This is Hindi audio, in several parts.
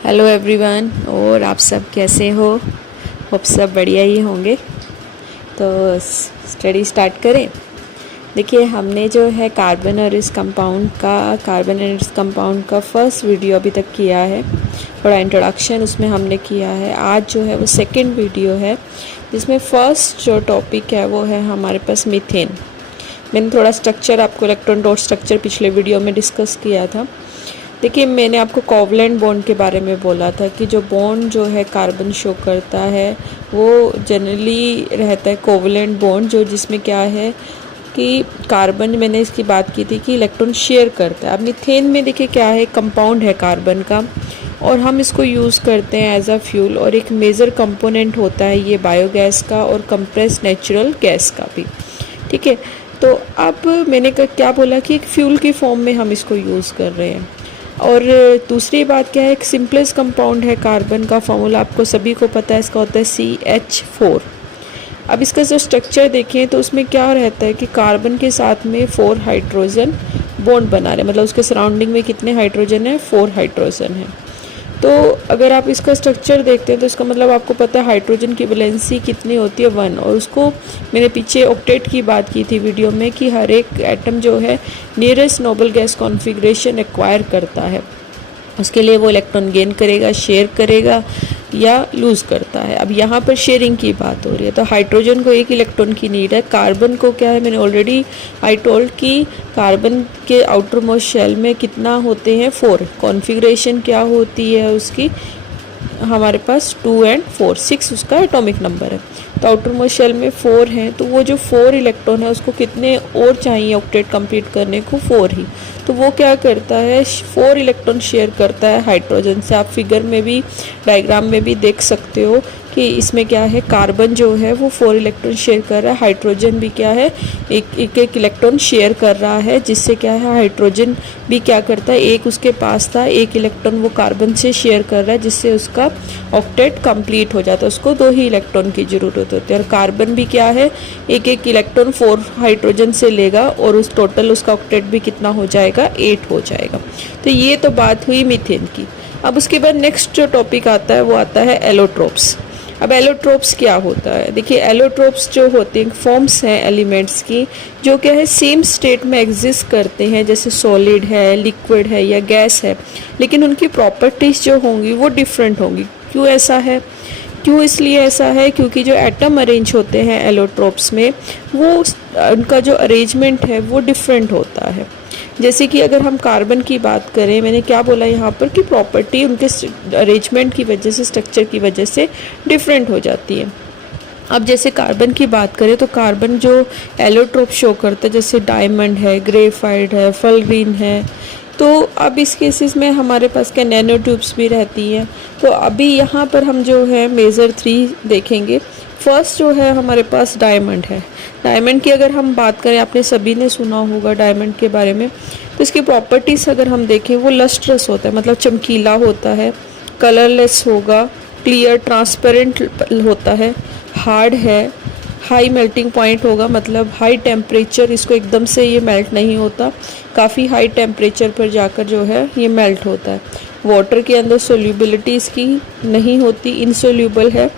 Hello everyone. और आप सब कैसे हो? होप सब बढ़िया ही होंगे। तो स्टडी स्टार्ट करें। देखिए, हमने जो है कार्बन और इस कंपाउंड का फर्स्ट वीडियो अभी तक किया है। थोड़ा इंट्रोडक्शन उसमें हमने किया है। आज जो है वो सेकंड वीडियो है, जिसमें फर्स्ट जो टॉपिक है वो है हमारे पास मीथेन। मैंने थोड़ा स्ट्रक्चर आपको इलेक्ट्रॉन डॉट स्ट्रक्चर पिछले वीडियो में डिस्कस किया था। देखिए, मैंने आपको कोवलेंट बॉन्ड के बारे में बोला था कि जो बॉन्ड जो है कार्बन शो करता है वो जनरली रहता है कोवलेंट बॉन्ड, जो जिसमें क्या है कि कार्बन, मैंने इसकी बात की थी कि इलेक्ट्रॉन शेयर करता है। अब मीथेन में देखिए क्या है, कंपाउंड है कार्बन का और हम इसको यूज़ करते हैं एज अ फ्यूल, और एक मेजर कंपोनेंट होता है ये बायोगैस का और कंप्रेस नेचुरल गैस का भी। ठीक है, तो अब मैंने क्या बोला कि एक फ्यूल की फॉर्म में हम इसको यूज़ कर रहे हैं। और दूसरी बात क्या है, एक सिंपलेस्ट कंपाउंड है कार्बन का फॉर्मूला आपको सभी को पता है, इसका होता है CH4। अब इसका जो स्ट्रक्चर देखें तो उसमें क्या रहता है कि कार्बन के साथ में 4 हाइड्रोजन बॉन्ड बना रहे हैं, मतलब उसके सराउंडिंग में कितने हाइड्रोजन है, 4 हाइड्रोजन है। तो अगर आप इसका स्ट्रक्चर देखते हैं तो इसका मतलब आपको पता है हाइड्रोजन की वैलेंसी कितनी होती है, 1। और उसको मैंने पीछे ऑक्टेट की बात की थी वीडियो में कि हर एक एटम जो है nearest noble gas configuration acquire करता है। उसके लिए वो इलेक्ट्रॉन गेन करेगा, शेयर करेगा या लूज़ करता है। अब यहाँ पर शेयरिंग की बात हो रही है, तो हाइड्रोजन को एक इलेक्ट्रॉन की नीड है। कार्बन को क्या है, मैंने ऑलरेडी आई टोल्ड कि कार्बन के आउटर मोस्ट शेल में कितना होते हैं, 4। कॉन्फ़िगरेशन क्या होती है उसकी, हमारे पास 2 और 4, 6 उसका एटॉमिक नंबर है। तो आउटर मोस्ट शेल में 4 हैं, तो वो जो 4 इलेक्ट्रॉन है उसको कितने और चाहिए ऑक्टेट कंप्लीट करने को, 4 ही। तो वो क्या करता है, 4 इलेक्ट्रॉन शेयर करता है हाइड्रोजन से। आप फिगर में भी, डायग्राम में भी देख सकते हो कि इसमें क्या है, कार्बन जो है वो 4 इलेक्ट्रॉन शेयर कर रहा है, हाइड्रोजन भी क्या है, एक इलेक्ट्रॉन शेयर कर रहा है, जिससे क्या है हाइड्रोजन भी क्या करता है, एक उसके पास था, एक इलेक्ट्रॉन वो कार्बन से शेयर कर रहा है, जिससे उसका ऑक्टेट कंप्लीट हो जाता है। उसको 2 ही इलेक्ट्रॉन की ज़रूरत होती है। और कार्बन भी क्या है, एक इलेक्ट्रॉन 4 हाइड्रोजन से लेगा और उस टोटल उसका ऑक्टेट भी कितना हो जाएगा, 8 हो जाएगा। तो ये तो बात हुई मीथेन की। अब उसके बाद नेक्स्ट जो टॉपिक आता है वो आता है एलोट्रोप्स। अब एलोट्रोप्स क्या होता है, देखिए एलोट्रोप्स जो होते हैं फॉर्म्स हैं एलिमेंट्स की, जो क्या है सेम स्टेट में एग्जिस्ट करते हैं, जैसे सॉलिड है, लिक्विड है या गैस है, लेकिन उनकी प्रॉपर्टीज़ जो होंगी वो डिफरेंट होंगी। क्यों ऐसा है, क्यों इसलिए ऐसा है, क्योंकि जो एटम अरेंज होते हैं एलोट्रोप्स में, वो उनका जो अरेंजमेंट है वो डिफरेंट होता है। जैसे कि अगर हम कार्बन की बात करें, मैंने क्या बोला यहाँ पर कि प्रॉपर्टी उनके अरेंजमेंट की वजह से, स्ट्रक्चर की वजह से डिफरेंट हो जाती है। अब जैसे कार्बन की बात करें तो कार्बन जो एलोट्रोप शो करता है, जैसे डायमंड है, ग्रेफाइट है, फलग्रीन है, तो अब इस केसेस में हमारे पास क्या नैनो ट्यूब्स भी रहती हैं। तो अभी यहाँ पर हम जो है मेजर 3 देखेंगे। फर्स्ट जो है हमारे पास डायमंड है। डायमंड की अगर हम बात करें, आपने सभी ने सुना होगा डायमंड के बारे में, तो इसकी प्रॉपर्टीज़ अगर हम देखें, वो लस्ट्रस होता है, मतलब चमकीला होता है, कलरलेस होगा, क्लियर ट्रांसपेरेंट होता है, हार्ड है, हाई मेल्टिंग पॉइंट होगा, मतलब हाई टेम्परेचर, इसको एकदम से ये मेल्ट नहीं होता, काफ़ी हाई टेम्परेचर पर जाकर जो है ये मेल्ट होता है। वाटर के अंदर सोल्यूबिलिटी इसकी नहीं होती, इनसोल्यूबल है,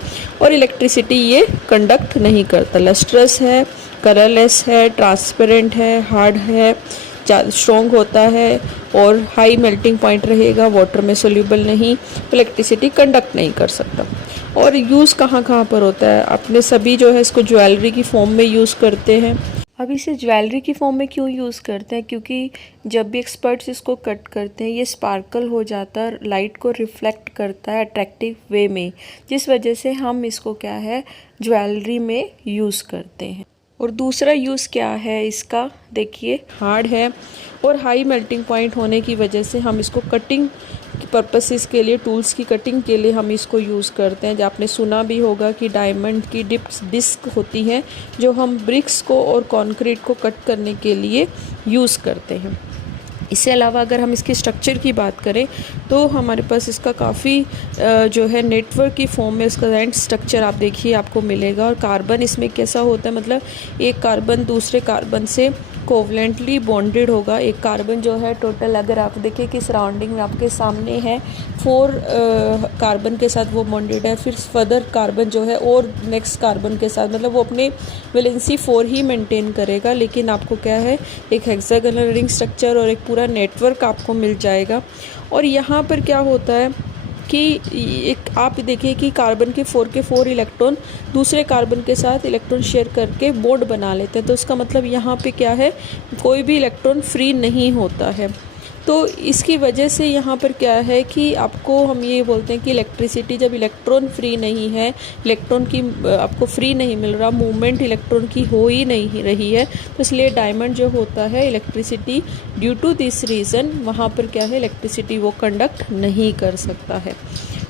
और इलेक्ट्रिसिटी ये कंडक्ट नहीं करता। लस्ट्रस है, कलरलेस है, ट्रांसपेरेंट है, हार्ड है, स्ट्रॉन्ग होता है और हाई मेल्टिंग पॉइंट रहेगा, वाटर में सोल्यूबल नहीं, इलेक्ट्रिसिटी कंडक्ट नहीं कर सकता। और यूज़ कहाँ कहाँ पर होता है, अपने सभी जो है इसको ज्वेलरी की फॉर्म में यूज़ करते हैं। अब इसे ज्वेलरी की फॉर्म में क्यों यूज़ करते हैं, क्योंकि जब भी एक्सपर्ट्स इसको कट करते हैं ये स्पार्कल हो जाता है, लाइट को रिफ्लेक्ट करता है अट्रैक्टिव वे में, जिस वजह से हम इसको क्या है ज्वेलरी में यूज़ करते हैं। और दूसरा यूज़ क्या है इसका, देखिए हार्ड है और हाई मेल्टिंग पॉइंट होने की वजह से हम इसको कटिंग पर्पसेस के लिए, टूल्स की कटिंग के लिए हम इसको यूज़ करते हैं। जो आपने सुना भी होगा कि डायमंड की डिस्क होती हैं जो हम ब्रिक्स को और कंक्रीट को कट करने के लिए यूज़ करते हैं। इससे अलावा अगर हम इसके स्ट्रक्चर की बात करें तो हमारे पास इसका काफ़ी जो है नेटवर्क की फॉर्म में इसका एंड स्ट्रक्चर आप देखिए आपको मिलेगा। और कार्बन इसमें कैसा होता है, मतलब एक कार्बन दूसरे कार्बन से कोवलेंटली बॉन्डेड होगा। एक कार्बन जो है टोटल अगर आप देखें कि सराउंडिंग में आपके सामने है 4 कार्बन के साथ वो बॉन्डेड है, फिर फर्दर कार्बन जो है और नेक्स्ट कार्बन के साथ, मतलब वो अपने वैलेंसी 4 ही मेंटेन करेगा, लेकिन आपको क्या है एक हेक्सागोनल रिंग स्ट्रक्चर और एक पूरा नेटवर्क आपको मिल जाएगा। और यहाँ पर क्या होता है कि एक आप देखिए कि कार्बन के 4 इलेक्ट्रॉन दूसरे कार्बन के साथ इलेक्ट्रॉन शेयर करके बॉन्ड बना लेते हैं, तो इसका मतलब यहाँ पे क्या है कोई भी इलेक्ट्रॉन फ्री नहीं होता है। तो इसकी वजह से यहाँ पर क्या है कि आपको हम ये बोलते हैं कि इलेक्ट्रिसिटी जब इलेक्ट्रॉन फ्री नहीं है, इलेक्ट्रॉन की आपको फ्री नहीं मिल रहा, मूवमेंट इलेक्ट्रॉन की हो ही नहीं रही है, तो इसलिए डायमंड जो होता है electricity due to this reason वहाँ पर क्या है इलेक्ट्रिसिटी वो कंडक्ट नहीं कर सकता है।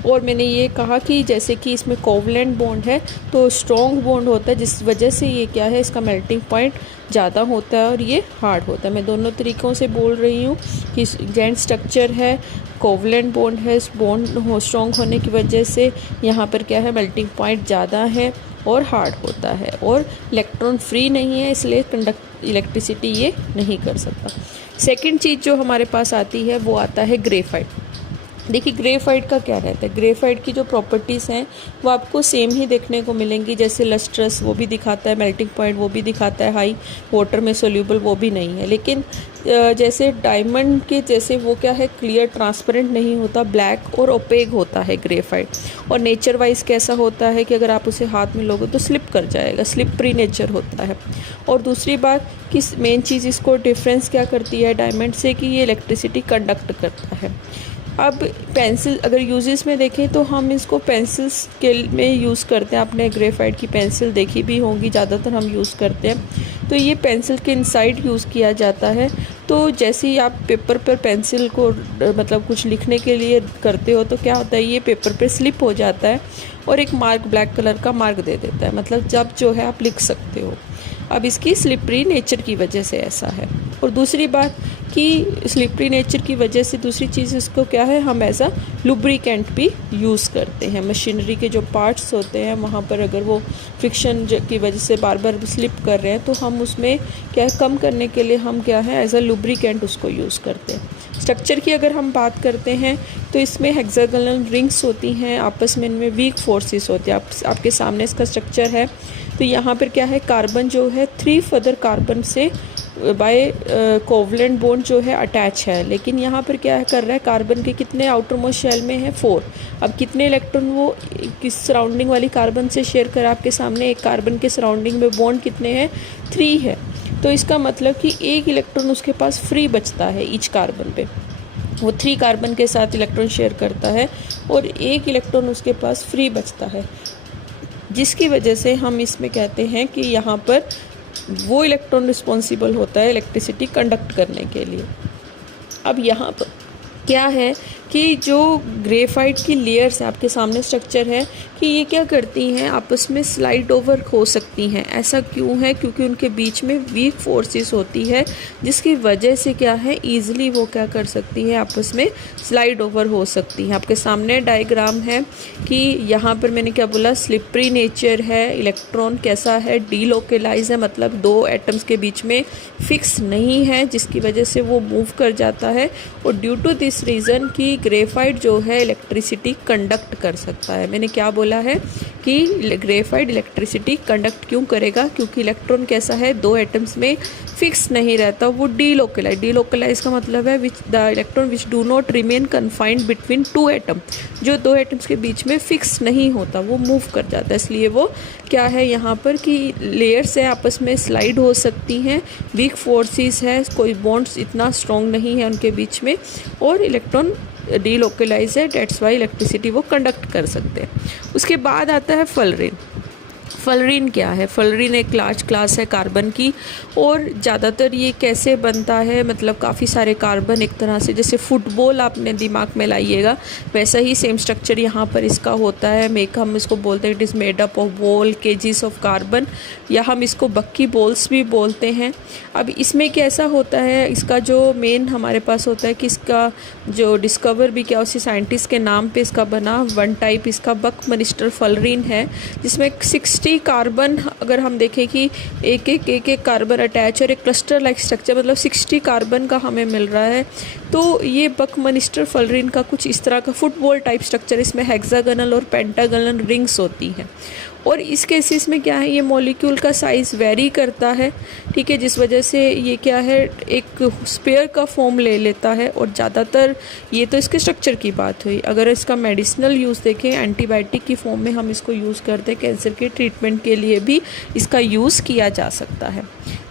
और मैंने ये कहा कि जैसे कि इसमें कोवलेंट बॉन्ड है तो स्ट्रॉन्ग बॉन्ड होता है, जिस वजह से ये क्या है इसका मेल्टिंग पॉइंट ज़्यादा होता है और ये हार्ड होता है। मैं दोनों तरीक़ों से बोल रही हूँ कि जेंट स्ट्रक्चर है, कोवलेंट बॉन्ड है, बॉन्ड स्ट्रॉन्ग होने की वजह से यहाँ पर क्या है मेल्टिंग पॉइंट ज़्यादा है और हार्ड होता है, और इलेक्ट्रॉन फ्री नहीं है इसलिए इलेक्ट्रिसिटी ये नहीं कर सकता। सेकंड चीज़ जो हमारे पास आती है वो आता है ग्रेफाइट। देखिए ग्रेफाइट का क्या रहता है, ग्रेफाइट की जो प्रॉपर्टीज़ हैं वो आपको सेम ही देखने को मिलेंगी, जैसे लस्ट्रस वो भी दिखाता है, मेल्टिंग पॉइंट वो भी दिखाता है, हाई वाटर में सोल्यूबल वो भी नहीं है, लेकिन जैसे डायमंड के जैसे वो क्या है क्लियर ट्रांसपेरेंट नहीं होता, ब्लैक और ओपेक होता है ग्रेफाइट। और नेचर वाइज कैसा होता है कि अगर आप उसे हाथ में लोगे तो स्लिप कर जाएगा, स्लिपरी नेचर होता है। और दूसरी बात कि मेन चीज़ इसको डिफरेंस क्या करती है डायमंड से कि ये इलेक्ट्रिसिटी कंडक्ट करता है। अब पेंसिल अगर यूजेस में देखें तो हम इसको पेंसिल स्केल में यूज़ करते हैं, आपने ग्रेफाइट की पेंसिल देखी भी होंगी, ज़्यादातर हम यूज़ करते हैं। तो ये पेंसिल के इनसाइड यूज़ किया जाता है, तो जैसे ही आप पेपर पर पेंसिल को मतलब कुछ लिखने के लिए करते हो तो क्या होता है ये पेपर पे स्लिप हो जाता है और एक मार्क ब्लैक कलर का मार्क दे देता है, मतलब जब जो है आप लिख सकते हो। अब इसकी स्लिपरी नेचर की वजह से ऐसा है। और दूसरी बात कि स्लिपरी नेचर की वजह से दूसरी चीज़ इसको क्या है हम एज अ लुब्रिकेंट भी यूज़ करते हैं। मशीनरी के जो पार्ट्स होते हैं वहाँ पर अगर वो फ्रिक्शन की वजह से बार बार स्लिप कर रहे हैं तो हम उसमें क्या है कम करने के लिए हम क्या है एज अ लुब्रिकेंट उसको यूज़ करते हैं। स्ट्रक्चर की अगर हम बात करते हैं तो इसमें हेक्सागोनल रिंग्स होती हैं, आपस में इनमें वीक फोर्सेस होते हैं। आपके सामने इसका स्ट्रक्चर है, तो यहाँ पर क्या है कार्बन जो है 3 फर्दर कार्बन से बाय कोवलेंट बॉन्ड जो है अटैच है, लेकिन यहाँ पर क्या है कर रहा है कार्बन के कितने आउटर मोस्ट शेल में है 4। अब कितने इलेक्ट्रॉन वो किस सराउंडिंग वाली कार्बन से शेयर कर आपके सामने, एक कार्बन के सराउंडिंग में बॉन्ड कितने हैं 3 है, तो इसका मतलब कि एक इलेक्ट्रॉन उसके पास फ्री बचता है ईच कार्बन पे, वो 3 कार्बन के साथ इलेक्ट्रॉन शेयर करता है और एक इलेक्ट्रॉन उसके पास फ्री बचता है, जिसकी वजह से हम इसमें कहते हैं कि यहाँ पर वो इलेक्ट्रॉन रिस्पॉन्सिबल होता है इलेक्ट्रिसिटी कंडक्ट करने के लिए। अब यहाँ पर क्या है कि जो ग्रेफाइट की लेयर्स है आपके सामने स्ट्रक्चर है कि ये क्या करती हैं आपस में स्लाइड ओवर हो सकती हैं। ऐसा क्यों है, क्योंकि उनके बीच में वीक फोर्सेस होती है, जिसकी वजह से क्या है ईजिली वो क्या कर सकती है आपस में स्लाइड ओवर हो सकती है। आपके सामने डायग्राम है कि यहाँ पर मैंने क्या बोला स्लिपरी नेचर है, इलेक्ट्रॉन कैसा है डीलोकलाइज है, मतलब 2 एटम्स के बीच में फिक्स नहीं है, जिसकी वजह से वो मूव कर जाता है। और ड्यू टू दिस रीज़न कि ग्रेफाइट जो है इलेक्ट्रिसिटी कंडक्ट कर सकता है। मैंने क्या बोला है कि ग्रेफाइट इलेक्ट्रिसिटी कंडक्ट क्यों करेगा, क्योंकि इलेक्ट्रॉन कैसा है 2 एटम्स में फिक्स नहीं रहता, वो डीलोकलाइज का मतलब है which the electron which do not remain confined between 2 atom, जो 2 एटम्स के बीच में फिक्स नहीं होता वो मूव कर जाता है। इसलिए वो क्या है यहाँ पर कि लेयर्स है आपस में स्लाइड हो सकती हैं, वीक फोर्सेस है, कोई बॉन्ड्स इतना स्ट्रॉन्ग नहीं है उनके बीच में, और इलेक्ट्रॉन डीलोकलाइज है, डेट्स वाई इलेक्ट्रिसिटी वो कंडक्ट कर सकते हैं। उसके बाद आता है फलरीन। फलरीन क्या है, फलरीन एक लार्ज क्लास है कार्बन की, और ज़्यादातर ये कैसे बनता है, मतलब काफ़ी सारे कार्बन एक तरह से जैसे फुटबॉल आपने दिमाग में लाइएगा वैसा ही सेम स्ट्रक्चर यहाँ पर इसका होता है। हम इसको बोलते हैं it is made up of ball KGs of carbon, या हम इसको बक्की बॉल्स भी बोलते हैं। अब इसमें कैसा होता है, इसका जो मेन हमारे पास होता है कि इसका जो डिस्कवर भी क्या उसी साइंटिस्ट के नाम पे इसका बना 1 टाइप इसका बकमिंस्टर फलरीन है, जिसमें 6 60 कार्बन, अगर हम देखें कि एक एक कार्बन अटैच और एक क्लस्टर लाइक स्ट्रक्चर, मतलब 60 कार्बन का हमें मिल रहा है। तो ये बकमिंस्टर फुलरिन का कुछ इस तरह का फुटबॉल टाइप स्ट्रक्चर, इसमें हेक्सागोनल और पेंटागोनल रिंग्स होती हैं। और इस केसेस में क्या है, ये मॉलिक्यूल का साइज़ वेरी करता है, ठीक है, जिस वजह से ये क्या है, एक स्पेयर का फॉर्म ले लेता है। और ज़्यादातर ये तो इसके स्ट्रक्चर की बात हुई। अगर इसका मेडिसिनल यूज़ देखें, एंटीबायोटिक की फॉर्म में हम इसको यूज़ करते हैं, कैंसर के ट्रीटमेंट के लिए भी इसका यूज़ किया जा सकता है।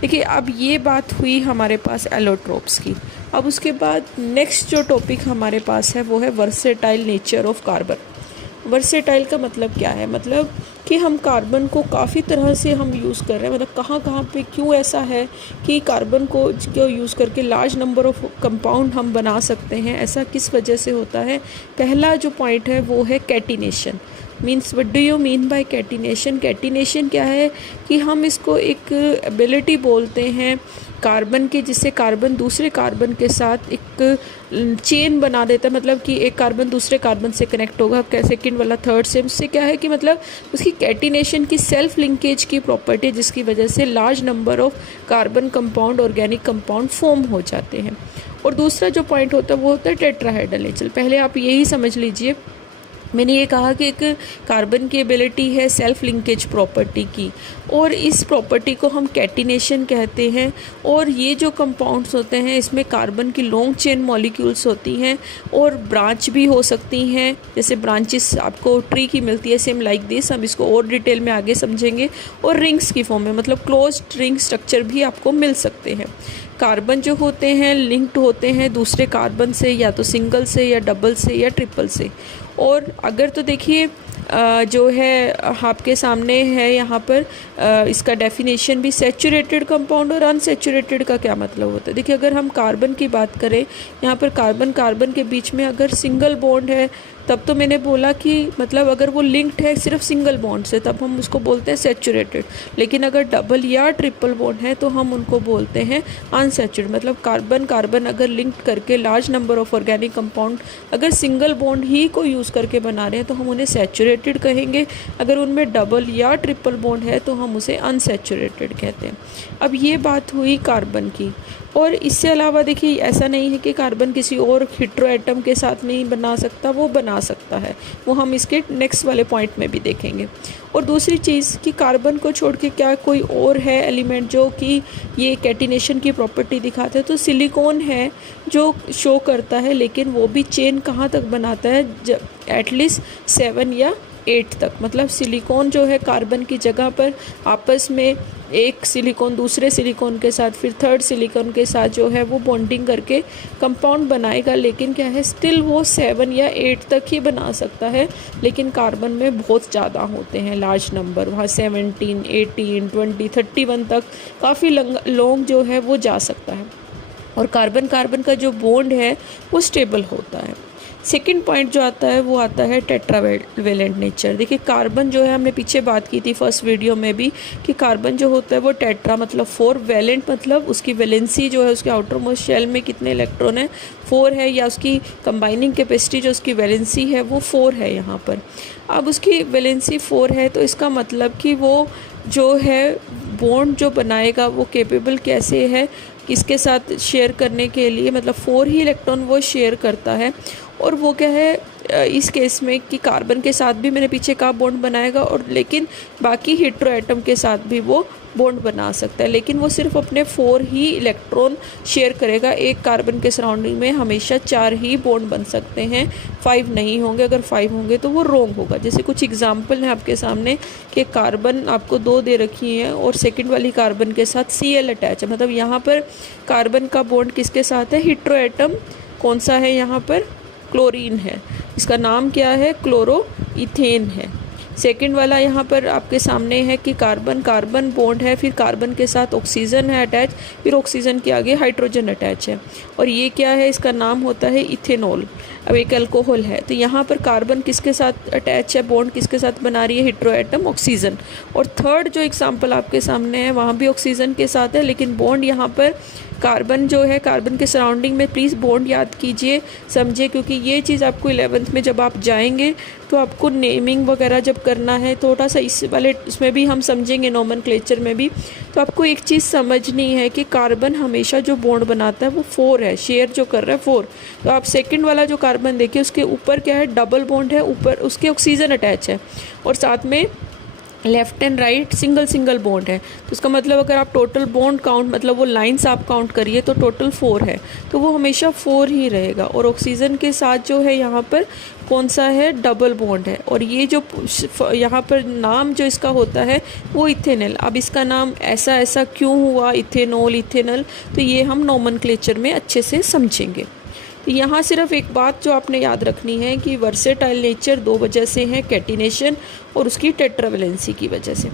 देखिए, अब ये बात हुई हमारे पास एलोट्रोप्स की। अब उसके बाद नेक्स्ट जो टॉपिक हमारे पास है वो है versatile nature of carbon. Versatile का मतलब क्या है, मतलब कि हम कार्बन को काफ़ी तरह से हम यूज़ कर रहे हैं, मतलब कहाँ कहाँ पे क्यों ऐसा है कि कार्बन को यूज़ करके लार्ज नंबर ऑफ कंपाउंड हम बना सकते हैं, ऐसा किस वजह से होता है। पहला जो पॉइंट है वो है catenation. Means what do you mean by catenation. Catenation क्या है कि हम इसको एक एबिलिटी बोलते हैं कार्बन की, जिससे कार्बन दूसरे कार्बन के साथ एक चेन बना देता है, मतलब कि एक कार्बन दूसरे कार्बन से कनेक्ट होगा, सेकंड वाला थर्ड से। उससे क्या है कि मतलब उसकी कैटिनेशन की सेल्फ लिंकेज की प्रॉपर्टी है, जिसकी वजह से large number of carbon compound, organic compound form हो जाते हैं। और दूसरा जो पॉइंट होता है वो होता है टेट्राहेड्रल नेचर। पहले आप यही समझ लीजिए, मैंने ये कहा कि एक कार्बन की एबिलिटी है सेल्फ लिंकेज प्रॉपर्टी की, और इस प्रॉपर्टी को हम कैटिनेशन कहते हैं। और ये जो कंपाउंड्स होते हैं इसमें कार्बन की लॉन्ग चेन मॉलिक्यूल्स होती हैं और ब्रांच भी हो सकती हैं, जैसे ब्रांचेस आपको ट्री की मिलती है, सेम लाइक दिस। हम इसको और डिटेल में आगे समझेंगे। और रिंग्स की फॉर्म में, मतलब क्लोज्ड रिंग स्ट्रक्चर भी आपको मिल सकते हैं। कार्बन जो होते हैं लिंक्ड होते हैं दूसरे कार्बन से, या तो सिंगल से या डबल से या ट्रिपल से। और अगर तो देखिए जो है आपके सामने है यहाँ पर इसका डेफिनेशन भी, सैचुरेटेड कंपाउंड और अनसैचुरेटेड का क्या मतलब होता है। देखिए, अगर हम कार्बन की बात करें, यहाँ पर कार्बन कार्बन के बीच में अगर सिंगल बॉन्ड है, तब तो मैंने बोला कि मतलब अगर वो लिंक्ड है सिर्फ सिंगल बॉन्ड से, तब हम उसको बोलते हैं सैचुरेटेड। लेकिन अगर डबल या ट्रिपल बॉन्ड है तो हम उनको बोलते हैं अनसैचुरेटेड। मतलब कार्बन कार्बन अगर लिंक्ड करके large number of organic compound अगर सिंगल बॉन्ड ही को यूज़ करके बना रहे हैं तो हम उन्हें सैचुरेटेड कहेंगे। अगर उनमें डबल या ट्रिपल बॉन्ड है तो हम उसे अनसैचुरेटेड कहते हैं। अब ये बात हुई कार्बन की। और इससे अलावा देखिए, ऐसा नहीं है कि कार्बन किसी और हेटेरो एटम के साथ नहीं बना सकता, वो बना सकता है, वो हम इसके नेक्स्ट वाले पॉइंट में भी देखेंगे। और दूसरी चीज़ कि कार्बन को छोड़ के क्या कोई और है एलिमेंट जो कि ये कैटिनेशन की प्रॉपर्टी दिखाते हैं, तो सिलिकॉन है जो शो करता है, लेकिन वो भी चेन कहाँ तक बनाता है, एटलीस्ट 7 या 8 तक। मतलब सिलिकॉन जो है कार्बन की जगह पर आपस में एक सिलिकॉन दूसरे सिलिकॉन के साथ, फिर थर्ड सिलिकॉन के साथ जो है वो बॉन्डिंग करके कंपाउंड बनाएगा, लेकिन क्या है स्टिल वो 7 या 8 तक ही बना सकता है। लेकिन कार्बन में बहुत ज़्यादा होते हैं लार्ज नंबर, वहाँ 17, 18, 20, 31 तक काफ़ी लॉन्ग जो है वो जा सकता है। और कार्बन कार्बन का जो बॉन्ड है वो स्टेबल होता है। सेकंड पॉइंट जो आता है वो आता है टेट्रावेलेंट नेचर। देखिए, कार्बन जो है हमने पीछे बात की थी फर्स्ट वीडियो में भी कि कार्बन जो होता है वो टेट्रा मतलब 4, वैलेंट मतलब उसकी वैलेंसी जो है उसके आउटर मोस्ट शेल में कितने इलेक्ट्रॉन है 4 है, या उसकी कंबाइनिंग कैपेसिटी जो उसकी वैलेंसी है वो 4 है यहाँ पर। अब उसकी वैलेंसी 4 है तो इसका मतलब कि वो जो है बॉन्ड जो बनाएगा वो कैपेबल कैसे है किसके साथ शेयर करने के लिए, मतलब 4 ही इलेक्ट्रॉन वो शेयर करता है। और वो क्या है इस केस में कि कार्बन के साथ भी मैंने पीछे कहा बॉन्ड बनाएगा, और लेकिन बाकी हेटेरो एटम के साथ भी वो बॉन्ड बना सकता है, लेकिन वो सिर्फ अपने 4 ही इलेक्ट्रॉन शेयर करेगा। एक कार्बन के सराउंडिंग में हमेशा 4 ही बॉन्ड बन सकते हैं, 5 नहीं होंगे। अगर 5 होंगे तो वो रॉन्ग होगा। जैसे कुछ एग्जांपल है आपके सामने कि कार्बन आपको 2 दे रखी हैं और सेकंड वाली कार्बन के साथ Cl अटैच है, मतलब यहाँ पर कार्बन का बॉन्ड किसके साथ है, हेटेरो एटम कौन सा है, यहाँ पर क्लोरीन है, इसका नाम क्या है, क्लोरो इथेन है। सेकंड वाला यहाँ पर आपके सामने है कि कार्बन कार्बन बॉन्ड है, फिर कार्बन के साथ ऑक्सीजन है अटैच, फिर ऑक्सीजन के आगे हाइड्रोजन अटैच है, और ये क्या है, इसका नाम होता है इथेनॉल। अब एक अल्कोहल है, तो यहाँ पर कार्बन किसके साथ अटैच है, बॉन्ड किसके साथ बना रही है, हेटेरो एटम ऑक्सीजन। और थर्ड जो एग्जाम्पल आपके सामने है वहाँ भी ऑक्सीजन के साथ है, लेकिन बॉन्ड यहाँ पर कार्बन जो है, कार्बन के सराउंडिंग में प्लीज़ बॉन्ड याद कीजिए, समझिए, क्योंकि ये चीज़ आपको 11th में जब आप जाएंगे तो आपको नेमिंग वगैरह जब करना है थोड़ा सा इस वाले उसमें भी हम समझेंगे, नोमेनक्लेचर में भी। तो आपको एक चीज़ समझनी है कि कार्बन हमेशा जो बॉन्ड बनाता है वो 4 है, शेयर जो कर रहा है 4। तो आप सेकंड वाला जो कार्बन देखिए उसके ऊपर क्या है, डबल बॉन्ड है, ऊपर उसके ऑक्सीजन अटैच है और साथ में left and right single single bond है। तो इसका मतलब अगर आप टोटल बॉन्ड काउंट, मतलब वो लाइंस आप काउंट करिए तो टोटल 4 है, तो वो हमेशा 4 ही रहेगा। और ऑक्सीजन के साथ जो है यहाँ पर कौन सा है, डबल बॉन्ड है। और ये जो यहाँ पर नाम जो इसका होता है वो इथेनॉल। अब इसका नाम ऐसा ऐसा क्यों हुआ, इथेनॉल, इथेनॉल, तो ये हम नोमेनक्लेचर में अच्छे से समझेंगे। तो यहाँ सिर्फ एक बात जो आपने याद रखनी है कि वर्सेटाइल नेचर 2 वजह से है, कैटिनेशन और उसकी टेट्रावेलेंसी की वजह से।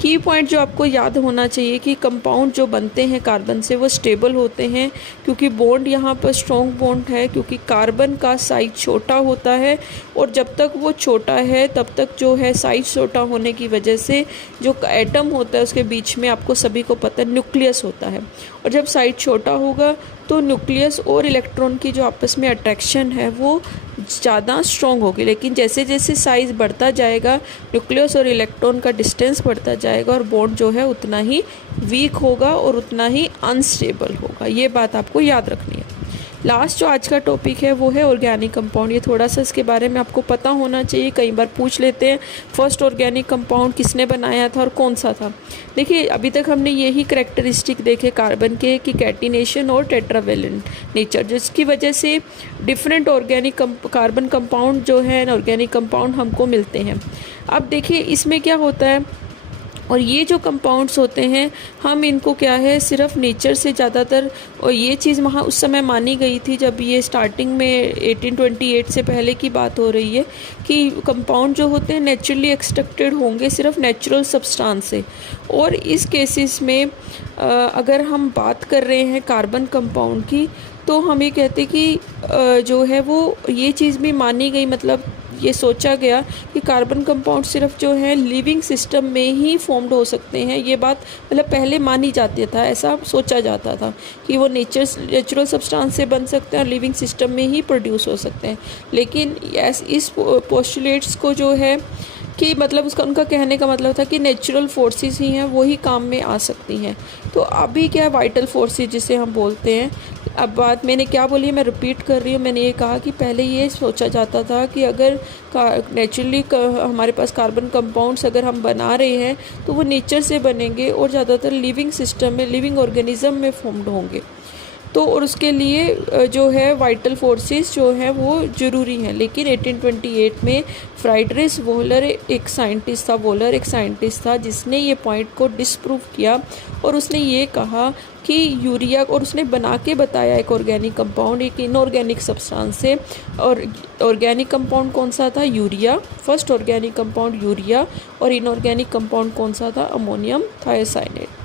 की पॉइंट जो आपको याद होना चाहिए कि कंपाउंड जो बनते हैं कार्बन से वो स्टेबल होते हैं, क्योंकि बॉन्ड यहाँ पर स्ट्रॉन्ग बॉन्ड है, क्योंकि कार्बन का साइज छोटा होता है और जब तक वो छोटा है तब तक जो है साइज छोटा होने की वजह से जो एटम होता है उसके बीच में आपको सभी को पता है न्यूक्लियस होता है। और जब साइज छोटा होगा तो न्यूक्लियस और इलेक्ट्रॉन की जो आपस में अट्रैक्शन है वो ज़्यादा स्ट्रॉन्ग होगी। लेकिन जैसे जैसे साइज़ बढ़ता जाएगा न्यूक्लियस और इलेक्ट्रॉन का डिस्टेंस बढ़ता जाएगा और बॉन्ड जो है उतना ही वीक होगा और उतना ही अनस्टेबल होगा। ये बात आपको याद रखनी है। लास्ट जो आज का टॉपिक है वो है ऑर्गेनिक कंपाउंड। ये थोड़ा सा इसके बारे में आपको पता होना चाहिए, कई बार पूछ लेते हैं फर्स्ट ऑर्गेनिक कंपाउंड किसने बनाया था और कौन सा था। देखिए अभी तक हमने यही करैक्टरिस्टिक देखे कार्बन के कि कैटिनेशन और टेट्रावेलेंट नेचर, जिसकी वजह से डिफरेंट ऑर्गेनिक कार्बन कंपाउंड जो है ऑर्गेनिक कंपाउंड हमको मिलते हैं। अब देखिए इसमें क्या होता है, और ये जो कंपाउंड्स होते हैं हम इनको क्या है सिर्फ नेचर से ज़्यादातर, और ये चीज़ वहाँ उस समय मानी गई थी जब ये स्टार्टिंग में 1828 से पहले की बात हो रही है कि कंपाउंड जो होते हैं नेचुरली एक्सट्रैक्टेड होंगे सिर्फ नेचुरल सब्सटेंस से। और इस केसेस में अगर हम बात कर रहे हैं कार्बन कंपाउंड की तो हम ये कहते कि जो है वो ये चीज़ भी मानी गई, मतलब ये सोचा गया कि कार्बन कंपाउंड सिर्फ जो है लिविंग सिस्टम में ही फॉर्म्ड हो सकते हैं। ये बात मतलब पहले मानी जाती था, ऐसा सोचा जाता था कि वो नेचुरल सब्सटेंस से बन सकते हैं और लिविंग सिस्टम में ही प्रोड्यूस हो सकते हैं। लेकिन इस पोस्टुलेट्स को जो है कि मतलब उसका उनका कहने का मतलब था कि नेचुरल फोर्सेस ही हैं, वही काम में आ सकती हैं। तो अभी क्या वाइटल फोर्सेस जिसे हम बोलते हैं, अब बात मैंने क्या बोली है मैं रिपीट कर रही हूँ। मैंने ये कहा कि पहले ये सोचा जाता था कि अगर नेचुरली हमारे पास कार्बन कंपाउंड्स अगर हम बना रहे हैं तो वो नेचर से बनेंगे और ज़्यादातर लिविंग सिस्टम में, लिविंग ऑर्गेनिज्म में फॉर्म्ड होंगे। तो और उसके लिए जो है वाइटल फोर्सेस जो हैं वो ज़रूरी हैं। लेकिन 1828 में फ्राइडरिच वोहलर एक साइंटिस्ट था, वोहलर एक साइंटिस्ट था जिसने ये पॉइंट को डिसप्रूव किया और उसने ये कहा कि यूरिया, और उसने बना के बताया एक ऑर्गेनिक कंपाउंड एक इनऑर्गेनिक सब्सटेंस से। और ऑर्गेनिक कंपाउंड कौन सा था, urea, first organic compound urea, और इनऑर्गेनिक कंपाउंड कौन सा था, अमोनियम थायोसाइनेट।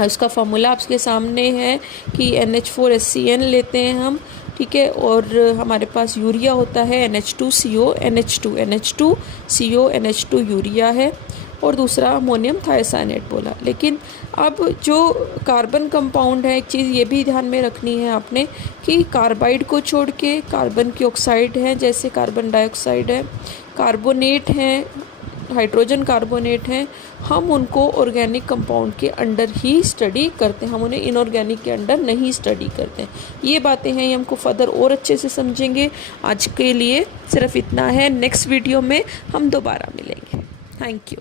उसका फार्मूला आपके सामने है कि NH4HCN लेते हैं हम, ठीक है, और हमारे पास यूरिया होता है NH2CO NH2 NH2CO NH2 urea है, और दूसरा अमोनियम थायोसाइनेट बोला। लेकिन अब जो कार्बन कंपाउंड है एक चीज़ ये भी ध्यान में रखनी है आपने कि कार्बाइड को छोड़ के कार्बन की ऑक्साइड है, जैसे कार्बन डाइऑक्साइड है, कार्बोनेट हैं, हाइड्रोजन कार्बोनेट हैं, हम उनको ऑर्गेनिक कंपाउंड के अंडर ही स्टडी करते हैं, हम उन्हें इनऑर्गेनिक के अंडर नहीं स्टडी करते हैं। ये बातें हैं, ये हमको फर्दर और अच्छे से समझेंगे। आज के लिए सिर्फ इतना है, नेक्स्ट वीडियो में हम दोबारा मिलेंगे। Thank you.